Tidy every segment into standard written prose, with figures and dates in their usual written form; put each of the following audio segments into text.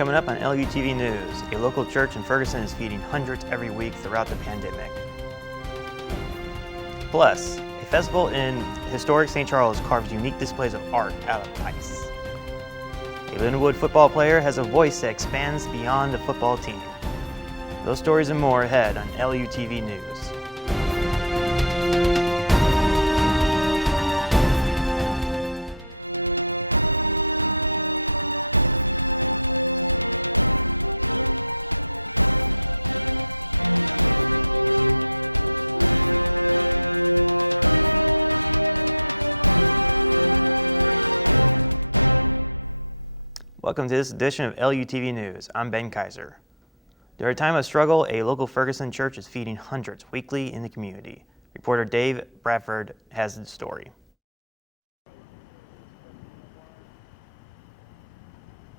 Coming up on LUTV News, a local church in Ferguson is feeding hundreds every week throughout the pandemic. Plus, a festival in historic St. Charles carves unique displays of art out of ice. A Lindenwood football player has a voice that expands beyond the football team. Those stories and more ahead on LUTV News. Welcome to this edition of LUTV News. I'm Ben Kaiser. During a time of struggle, a local Ferguson church is feeding hundreds weekly in the community. Reporter Dave Bradford has the story.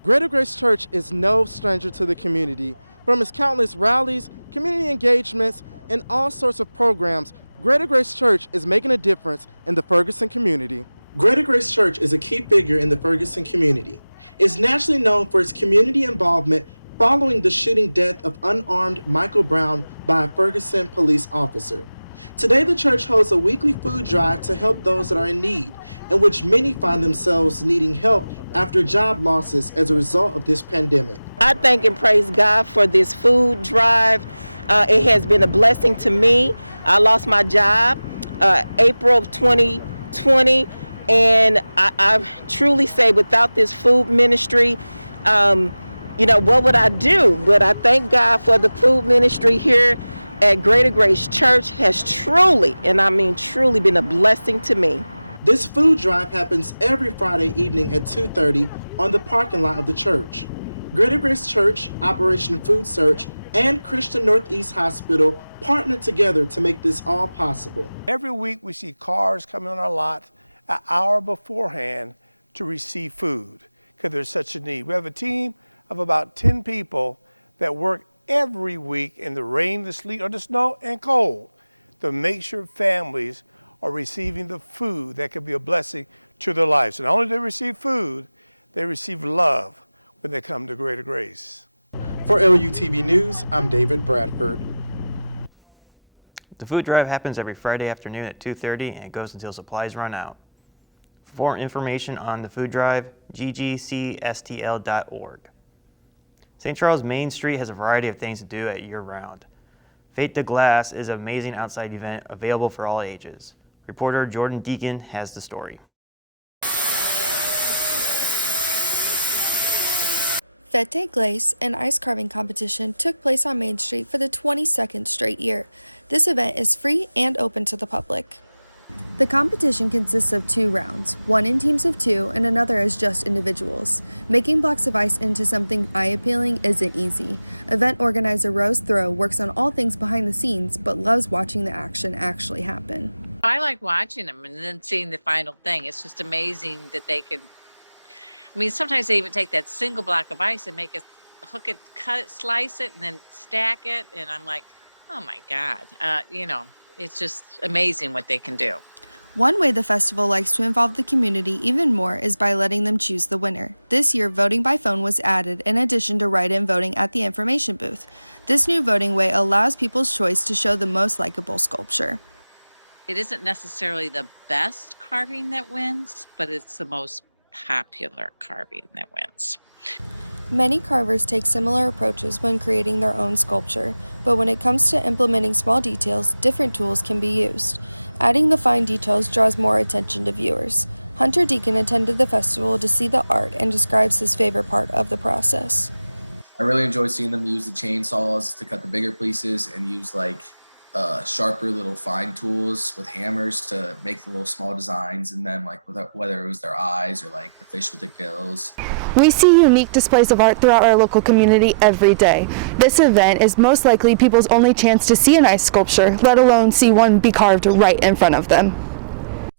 Greater Grace Church is no stranger to the community. From its countless rallies, community engagements, and all sorts of programs, Greater Grace Church is making a difference in the Ferguson community. Greater Grace Church is a key figure in the Ferguson community. It's nationally known for its community involvement following the shooting death of unarmed Michael Brown by a Ferguson police officer. Today, the church holds a weekly food drive to help those that are in need, in which many find themselves needing help after job losses as a result of this pandemic. I thank and praise God for this food drive. It has been a blessing to me. I lost my job April of 2020. And I truly say without this food ministry, what would I do? But I thank God for the food ministry here at Greater Grace Church has truly, and I mean truly, been a blessing to me. This food drive happens every Friday evening at 2:30 on the parking lot of the church. Greater Grace Church, Operation Food Search, and Christian Northeast Hospital partner together to make this all possible. Every week we see cars coming on our lot an hour beforehand to receive food because there's such a need. We have a team of about 10 people that work every week in the rain, the sleet, or the snow and cold to make sure families are receiving the food that could be a blessing to their lives. So not only do they receive food, they receive love when they come to Greater Grace. For LUTV News, I'm David Bradford. The food drive happens every Friday afternoon at 2:30 and it goes until supplies run out. For more information on the food drive, ggcstl.org. St. Charles Main Street has a variety of things to do at year-round. Fête de Glace is an amazing outside event available for all ages. Reporter Jordan Deacon has the story. Fête de Glace, an ice carving competition, took place on Main Street for the 22nd straight year. This event is free and open to the public. The competition consists of 2 rounds, one in teams of 2 and another as just individuals. Making blocks of ice into something eye-appealing isn't easy. Event organizer Rose Throw works on all things behind the scenes, but loves watching the action actually happen. I like watching them and then seeing the final thing. It's just amazing that they can, sometimes they even take that single block of ice and make it, hook it, cut it, slice it, and then stack it. And I'm like, oh my God, it's just amazing what they can do. One way the festival likes to involve the community even more is by letting them choose the winner. This year, voting by phone was added in addition to write-in voting at the information booth. This new voting way allows people's choice to show the most likable sculpture. It isn't necessarily the best carving that wins, but it's the most popular carving that wins. Many carvers take similar approaches when creating their own sculpture, but when it comes to implementing small details, different tools can be used. Adding the fine details draws more attention to viewers. Hunter Deacon attended the festival to see the art and describes his favorite part of the process. I really enjoy seeing them use the chainsaws to cut the bigger pieces and use sharper little fine tools with hammers to make the little small designs in them, whether it was their eyes or the fish with their gills.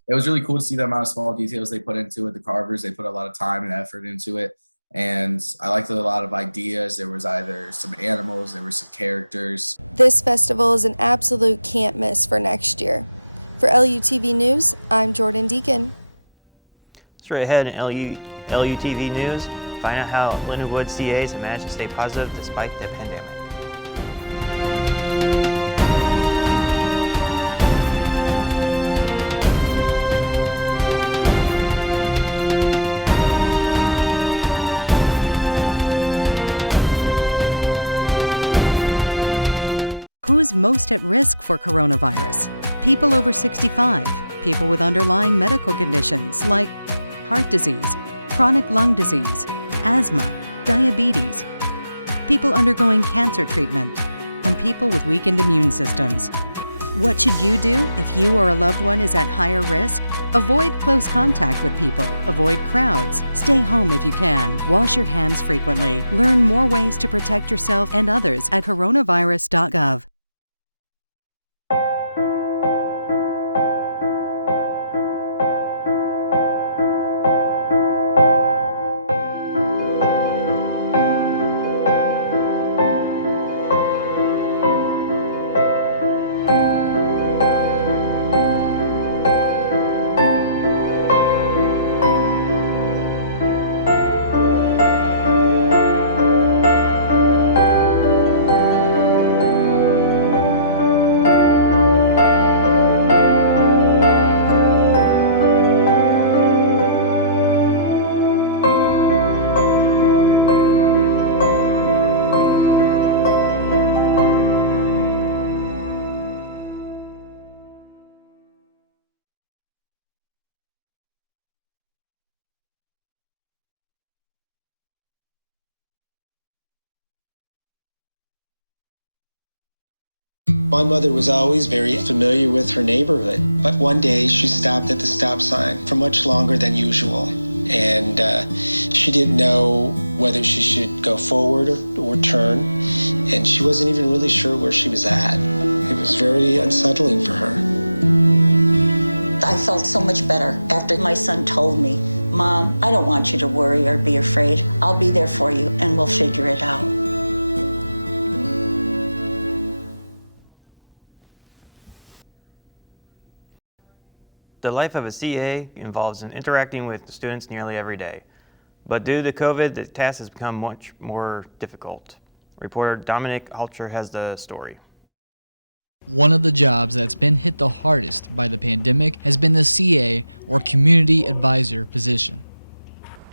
It was really cool to see the amount of small details they put into it. The carvers, they put a lot of time and effort into it. And I liked a lot of ideas. There was either some animals, there were some characters. This festival is an absolute can't miss for next year. For LUTV News, I'm Jordan Deacon. Straight ahead in LUTV News, Find out how Lindenwood CAs have managed to stay positive despite the pandemic. Who's most at risk for coronavirus? People over 65, people with underlying medical conditions like heart disease, chronic lung disease, asthma, diabetes, people undergoing cancer treatment, and people with weakened immune systems. What should you do if you or a loved one is at higher risk? Avoid close contact with people, avoid crowds, stay home if you can, wash your hands frequently, learn more ways to protect yourself and others at coronavirus.gov. My mother was always very familiar with her neighborhood, but one day she stopped at the stop sign for much longer than usual, and she didn't know whether she should go forward or turn, and she wasn't even really sure where she was at. It was very unsettling for her. I felt so much better after my son told me, "Mom, I don't want you to worry or be afraid. I'll be there for you and we'll figure it out." The life of a CA involves interacting with students nearly every day. But due to COVID, the task has become much more difficult. Reporter Dominic Halcher has the story. One of the jobs that's been hit the hardest by the pandemic has been the CA, or Community Advisor, position.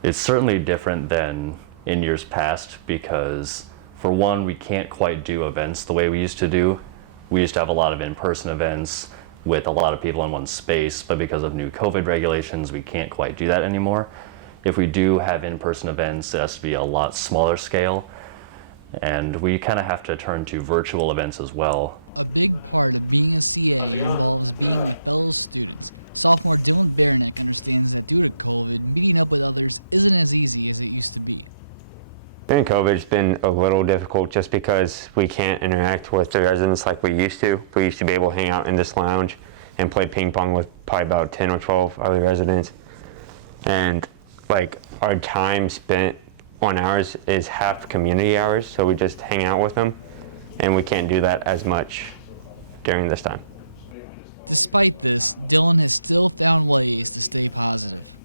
It's certainly different than in years past because, for one, we can't quite do events the way we used to do. We used to have a lot of in-person events with a lot of people in one space, but because of new COVID regulations, we can't quite do that anymore. If we do have in-person events, it has to be a lot smaller scale, and we kind of have to turn to virtual events as well. A big part of being a CA involves being with fellow students. Sophomore Dylan Baranek understands that due to COVID, meeting up with others isn't as easy as it used to be. During COVID, it's been a little difficult just because we can't interact with the residents like we used to. We used to be able to hang out in this lounge and play ping pong with probably about 10 or 12 other residents. And like our time spent on ours is half community hours, so we just hang out with them, and we can't do that as much during this time. Despite this, Dylan has still found ways to stay positive.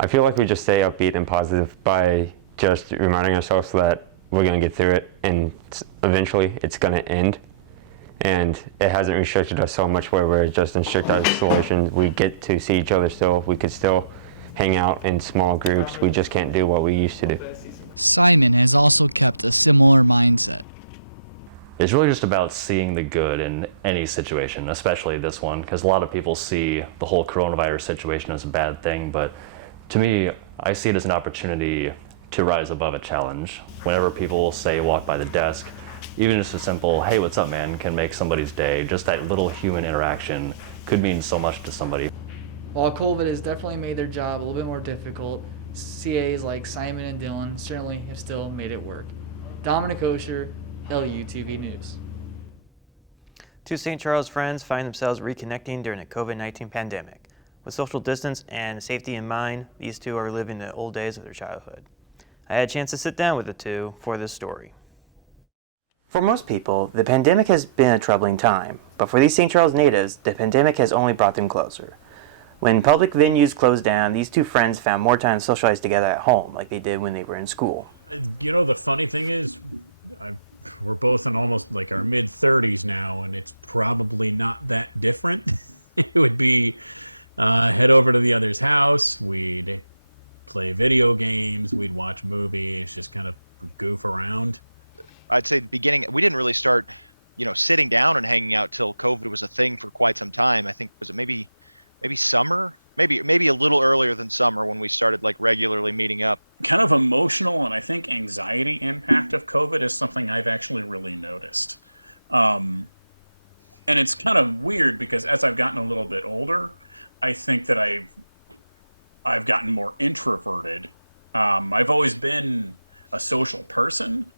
I feel like we just stay upbeat and positive by just reminding ourselves that we're going to get through it and eventually it's going to end. And it hasn't restricted us so much where we're just in strict isolation. We get to see each other still. We can still hang out in small groups. We just can't do what we used to. Simon has also kept a similar mindset. It's really just about seeing the good in any situation, especially this one, because a lot of people see the whole coronavirus situation as a bad thing, but to me, I see it as an opportunity to rise above a challenge. Whenever people say walk by the desk, even just a simple, hey, what's up, man, can make somebody's day. Just that little human interaction could mean so much to somebody. While COVID has definitely made their job a little bit more difficult, CAs like Simon and Dylan certainly have still made it work. Dominic Osher, LUTV News. Two St. Charles friends find themselves reconnecting during the COVID-19 pandemic. With social distance and safety in mind, these two are reliving the old days of their childhood. I had a chance to sit down with the two for this story. For most people, the pandemic has been a troubling time, but for these St. Charles natives, the pandemic has only brought them closer. When public venues closed down, these two friends found more time to socialize together at home like they did when they were in school. You know, the funny thing is, we're both in almost like our mid-30s now, and it's probably not that different. It would be head over to the other's house, we'd play video games, we'd watch movies, just kind of goof around. I'd say the beginning, we didn't really start, sitting down and hanging out till COVID was a thing for quite some time. I think, was it maybe summer? Maybe a little earlier than summer when we started like regularly meeting up. Kind of emotional and I think anxiety impact of COVID is something I've actually really noticed. And it's kind of weird because as I've gotten a little bit older, I think that I've gotten more introverted. I've always been a social person.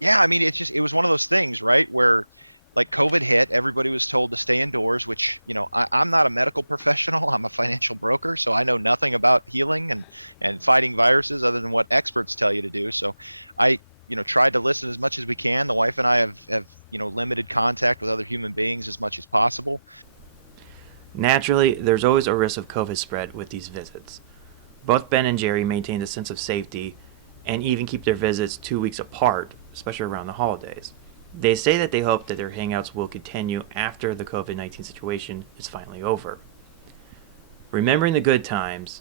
Yeah, I mean, it was one of those things, right, where like COVID hit, everybody was told to stay indoors, which, I'm not a medical professional. I'm a financial broker, so I know nothing about healing and fighting viruses other than what experts tell you to do. So I, tried to listen as much as we can. The wife and I have limited contact with other human beings as much as possible. Naturally, there's always a risk of COVID spread with these visits. Both Ben and Jerry maintain a sense of safety and even keep their visits 2 weeks apart, especially around the holidays. They say that they hope that their hangouts will continue after the COVID-19 situation is finally over. Remembering the good times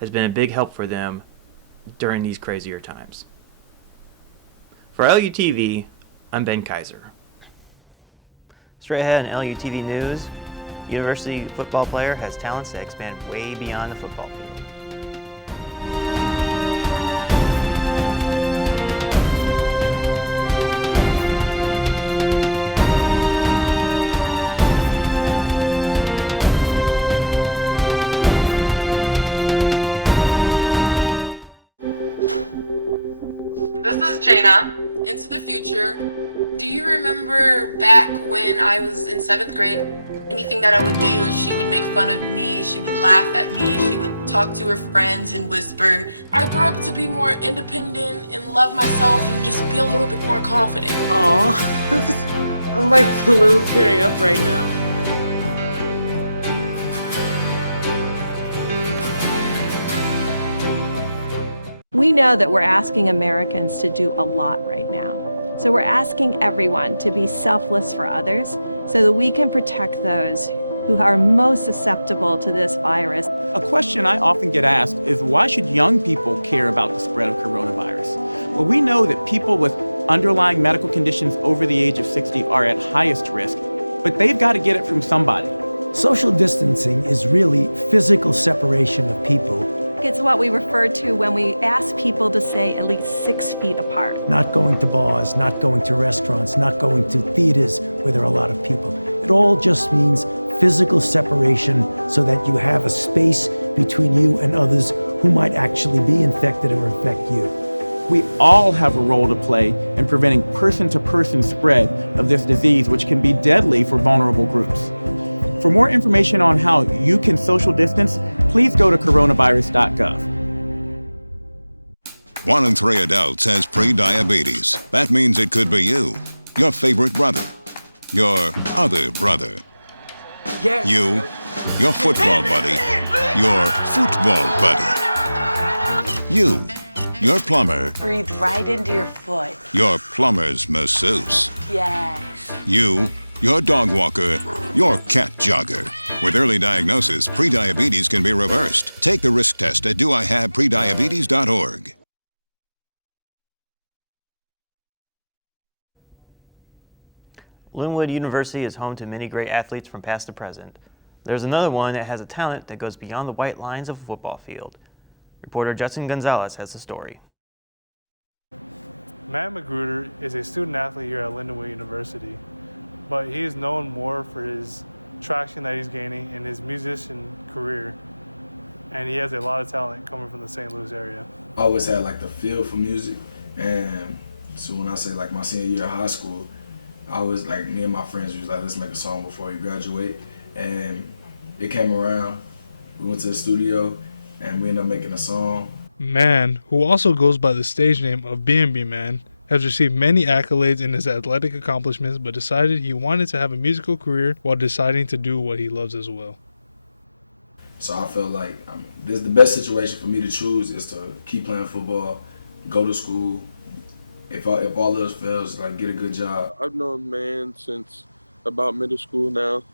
has been a big help for them during these crazier times. For LUTV, I'm Ben Kaiser. Straight ahead in LUTV news, university football player has talents that expand way beyond the football field. This is Jaina, into the future. Do you remember back when I was in 7th grade? Anything that I would do, she would make fun of me, she would laugh at me, she would talk to her friends and whisper. I grew up to be more independent and love myself and just be a little bit more confident. Aw, I'm like blue tearing up right now. We know that we're asking Americans to do a lot right now. So we're asking everyone to be selfless for others so that we can protect those who are most susceptible to this virus. A question I often get asked is why should young people care about the spread of coronavirus? Well, we know that people with underlying medical conditions over the age of 60 are at highest risk, but they've got to get it from somebody. Social distancing is really physical separation of people. It's what we refer to when we ask people to stay at least 6 feet apart. Not going to bars, not going to restaurants, not going to theaters where there are a lot of people. It all just means physical separation so that you have a space between you and others who might actually be infected or infect you. We all have a role to play in preventing person-to-person spread of this disease, which can be deadly for vulnerable groups. For more information on how you can social distance, please go to coronavirus.gov. 1 in 3 adults has pre-diabetes. That means it could be you, your favorite brother, your other brother, Yes. you, your football buddy, your football buddy, you, your plumber, Breathe right into your foot. your plumber's masseuse, Yes. you, your dog walker, your cat jogger. With early diagnosis, prediabetes can be reversed. Take the risk test at doihaveprediabetes.org. Lindenwood University is home to many great athletes from past to present. There's another one that has a talent that goes beyond the white lines of a football field. Reporter Justin Gonzalez has the story. Matt Magruder is a student athlete here at Lindenwood University, but he is known more for his traction that he's gaining in his musician career, and he has a lot of talent coming from the St. Louis area. I always had like the feel for music, and so when I say like my senior year of high school, I was like, me and my friends was like, let's make a song before you graduate, and it came around. We went to the studio and we ended up making a song. Man, who also goes by the stage name of BNB Man, has received many accolades in his athletic accomplishments, but decided he wanted to have a musical career while deciding to do what he loves as well. So I feel like this the best situation for me to choose is to keep playing football, go to school. If all else fails, like get a good job. I've known Man since about middle school now.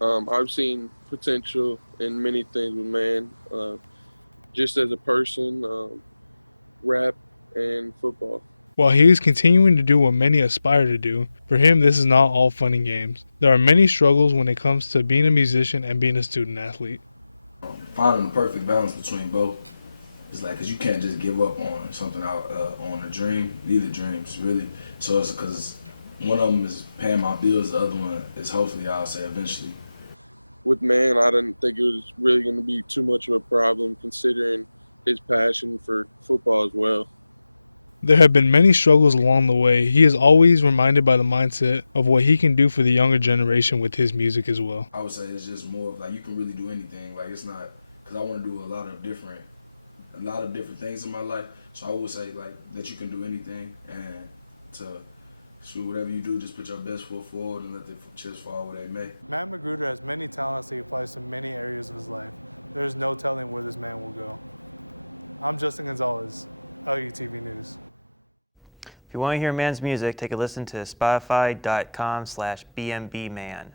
I've seen potential in many things with Man, just as a person, rap, and football. While he is continuing to do what many aspire to do, for him this is not all fun and games. There are many struggles when it comes to being a musician and being a student athlete. Finding the perfect balance between both is like, cause you can't just give up on something out on a dream. Neither dreams really. So it's because one of them is paying my bills, the other one is hopefully I'll say eventually. With Man, I didn't think it was really going to be too much of a problem considering his passion for football as well. There have been many struggles along the way. He is always reminded by the mindset of what he can do for the younger generation with his music as well. I would say it's just more of like you can really do anything. Like it's not, because I want to do a lot of different things in my life. So I would say like that you can do anything, and to shoot whatever you do, just put your best foot forward and let the chips fall where they may. Matt Magruder has many talents that he applies to many areas of his life. There is no telling where this man will go. I'm Justin Gonzalez, LUTV News. If you want to hear Man's music, take a listen to spotify.com/BNB Man.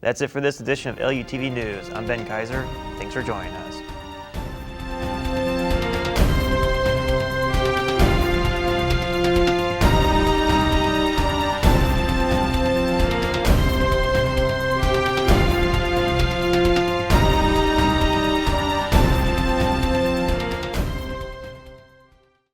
That's it for this edition of LUTV News. I'm Ben Kaiser. Thanks for joining us.